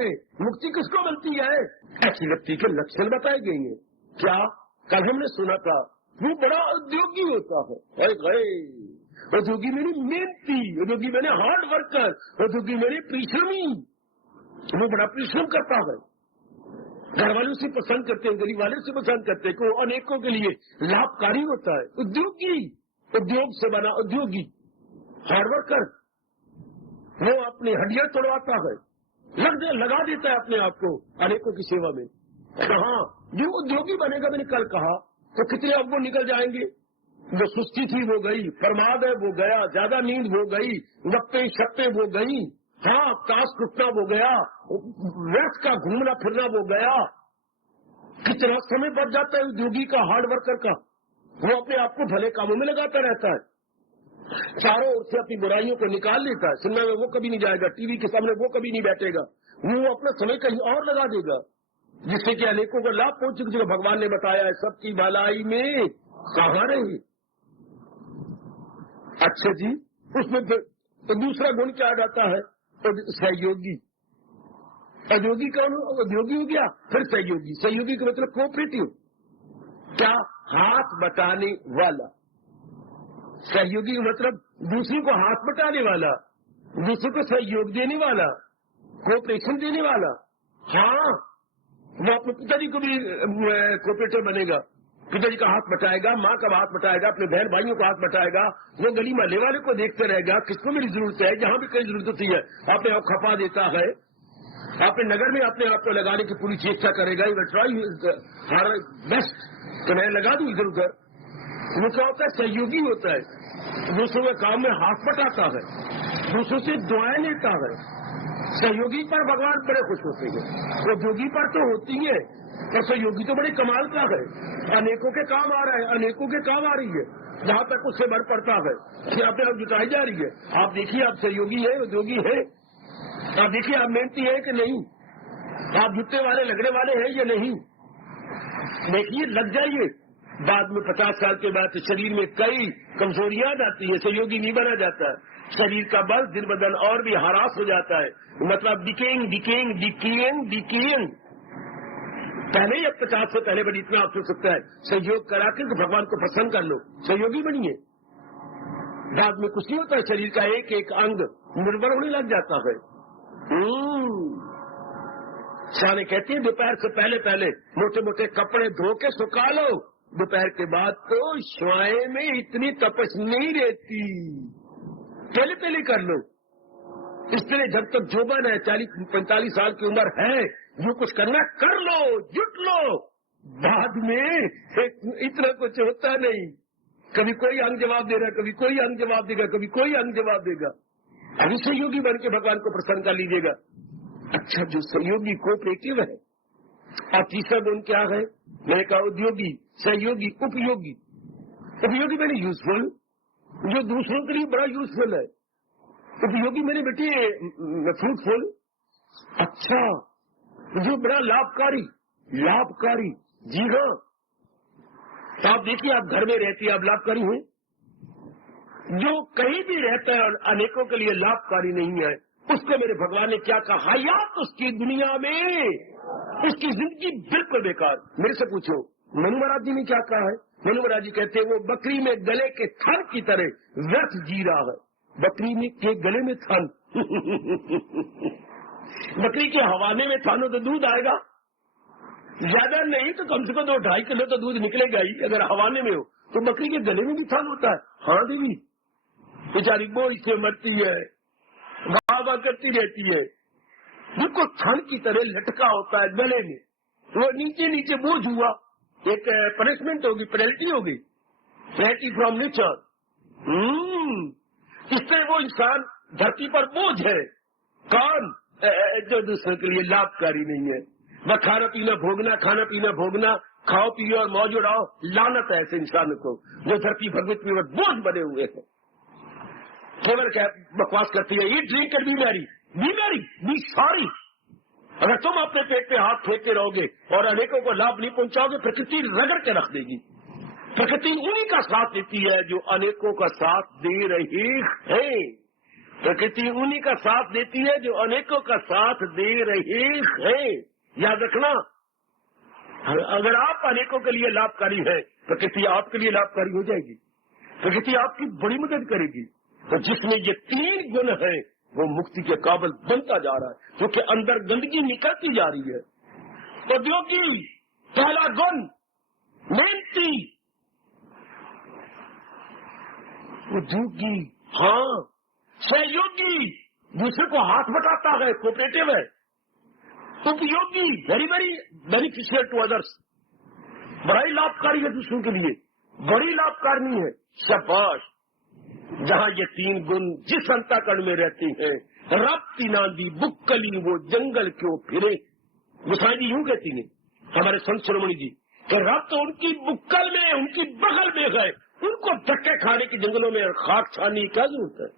है, मुक्ति किसको मिलती है? ऐसी व्यक्ति के लक्षण बताए गए हैं। क्या कल हमने सुना था, वो बड़ा उद्योगी होता है। उद्योगी मेरी मेहनती, उद्योगी मैंने हार्ड वर्कर, उद्योगी मेरे परिश्रमी, वो बड़ा परिश्रम करता है। घर वाले उसे पसंद करते हैं, गरीब वाले उसे पसंद करते हैं, वो अनेकों के लिए लाभकारी होता है। उद्योगी, उद्योग से बना उद्योगी, हार्ड वर्कर, वो अपनी हड्डियां तोड़वाता है, लगा देता है अपने आप को अनेकों की सेवा में। हाँ, जो उद्योगी बनेगा, मैंने कल कहा, तो कितने अब वो निकल जाएंगे। जो सुस्ती थी वो गई, प्रमाद है वो गया, ज्यादा नींद हो गई, गप्पे शप्पे वो गई, हाँ ताश टूटना वो गया, व्यस्त का घूमना फिरना वो गया। कितना समय बच जाता है उद्योगी का, हार्ड वर्कर का। वो अपने आप को भले कामों में लगाता रहता है, चारों ओर से अपनी बुराइयों को निकाल लेता है। सिनेमा में वो कभी नहीं जाएगा, टीवी के सामने वो कभी नहीं बैठेगा, वो अपना समय कहीं और लगा देगा, जिससे कि अनेकों को लाभ पहुंच चुका। भगवान ने बताया है, सबकी भलाई में सहारे। अच्छा जी, उसमें तो दूसरा गुण क्या आ जाता है? तो सहयोगी। सहयोगी कौन? उद्योगी हो गया, फिर सहयोगी। सहयोगी का मतलब कोऑपरेटिव, क्या? हाथ बटाने वाला। सहयोगी का मतलब दूसरे को हाथ बटाने वाला, दूसरे को सहयोग देने वाला, कोऑपरेशन देने वाला। हाँ, वो अपने पिताजी को भी कोऑपरेटर बनेगा, पिताजी का हाथ बटाएगा, माँ का हाथ बटाएगा, अपने बहन भाइयों का हाथ बटाएगा। वो गली महल्ले वाले को देखते रहेगा, किसको मेरी जरूरत है, जहाँ भी कहीं जरूरत होती है अपने आप खपा देता है। अपने नगर में अपने आप को लगाने की पूरी चेष्टा करेगा, ट्राई हर बेस्ट तो मैं लगा दूं इधर उधर। वो क्या होता है? सहयोगी होता है, दूसरों के काम में हाथ बटाता है, दूसरों से दुआएं लेता है। सहयोगी पर भगवान बड़े खुश होते हैं। उद्योगी पर तो होती है, पर सहयोगी तो बड़े कमाल का है, अनेकों के काम आ रहा है, अनेकों के काम आ रही है, जहाँ तक उससे बढ़ पड़ता है कि अपने आप जुटाई जा रही है। आप देखिए, आप सहयोगी है, उद्योगी है, आप देखिए आप मेहनती है कि नहीं, आप जुटने वाले लगने वाले हैं या नहीं। देखिए, लग जाइए, बाद में 50 साल के बाद शरीर में कई कमजोरियां आती है, सहयोगी नहीं बना जाता, शरीर का बल दिन ब दिन और भी हरास हो जाता है, मतलब डिकेइंग। पहले ही अब 50 से पहले बड़ी इतना आप सोच सकता है, सहयोग करा के तो भगवान को प्रसन्न कर लो, सहयोगी बनिए। बाद में कुछ नहीं होता है, शरीर का एक एक अंग निर्भर होने लग जाता है। शाने कहती है, दोपहर से पहले पहले मोटे मोटे कपड़े धो के सुखा लो, दोपहर के बाद तो श्वाएं में इतनी तपश नहीं रहती, पहले पहले कर लो। इसलिए जब तक जोबन है, 40-45 साल की उम्र है, जो कुछ करना कर लो, जुट लो, बाद में इतना कुछ होता नहीं। कभी कोई अंग जवाब दे रहा, कभी कोई अंग जवाब देगा, कभी कोई अंग जवाब देगा। अभी सहयोगी बन के भगवान को प्रसन्न कर लीजिएगा। अच्छा, जो सहयोगी कोऑपरेटिव है। और तीसरा गुण क्या है? मैंने कहा उद्योगी, सहयोगी, उपयोगी। उपयोगी मैंने यूजफुल, जो दूसरों के लिए बड़ा यूजफुल है। उपयोगी मैंने बेटे फ्रूटफुल। अच्छा, जो बड़ा लाभकारी, लाभकारी, जी हाँ। तो आप देखिए, आप घर में रहती है, आप लाभकारी हैं। जो कहीं भी रहता है और अनेकों के लिए लाभकारी नहीं है, उसको मेरे भगवान ने क्या कहा? हयात उसकी दुनिया में, उसकी जिंदगी बिल्कुल बेकार। मेरे से पूछो, मनु महाराज जी ने क्या कहा है? मनु महाराज जी कहते हैं, वो बकरी में गले के थन की तरह व्यर्थ जी रहा है। बकरी में के गले में थन बकरी के हवाने में थन हो तो दूध आएगा, ज्यादा नहीं तो कम से कम 2-2.5 किलो तो दूध निकलेगा ही, अगर हवाने में हो। तो बकरी के गले में भी थन होता है। हाँ देवी, बेचारी बोझ से मरती है, वाह करती रहती है, बिल्कुल थन की तरह लटका होता है गले में। वो नीचे नीचे बोझ हुआ, एक पनिशमेंट होगी, पेनल्टी होगी, पेनल्टी फ्रॉम नेचर। इससे वो इंसान धरती पर बोझ है। कौन? जो दूसरों के लिए लाभकारी नहीं है। वह खाना पीना भोगना, खाना पीना भोगना, खाओ पियो और मौज उड़ाओ। लानत है ऐसे इंसान को जो धरती भगवत में बोझ बने हुए हैं। केवल क्या बकवास करती है, ये drink and be merry, be sorry. अगर तुम अपने पेट पे हाथ फेंकते रहोगे और अनेकों को लाभ नहीं पहुंचाओगे, प्रकृति रगड़ के रख देगी। प्रकृति उन्हीं का साथ देती है जो अनेकों का साथ दे रही है। प्रकृति उन्हीं का साथ देती है जो अनेकों का साथ दे रहे हैं। याद रखना, अगर आप अनेकों के लिए लाभकारी है, प्रकृति आपके लिए लाभकारी हो जाएगी। प्रकृति आपकी बड़ी मदद करेगी। तो जिसमें ये 3 गुण है वो मुक्ति के काबिल बनता जा रहा है, क्योंकि अंदर गंदगी निकलती जा रही है। उद्योगी पहला गुण मेहनती, उद्योगी हाँ, सहयोगी दूसरे को हाथ बटाता है, कोऑपरेटिव है। उपयोगी very very beneficial to others, बड़ा ही लाभकारी है दूसरों के लिए, बड़ी लाभकारी है। शाबाश, जहाँ ये 3 गुण जिस अंतःकरण में रहते हैं, रब्ती नांदी बुक्कली वो जंगल क्यों फिरे। गोसाई जी यूं कहती ने हमारे संत शिरोमणि जी कि रब तो उनकी बुक्कल में, उनकी बगल में है, उनको धक्के खाने की जंगलों में खाक छानी क्या जरूरत है।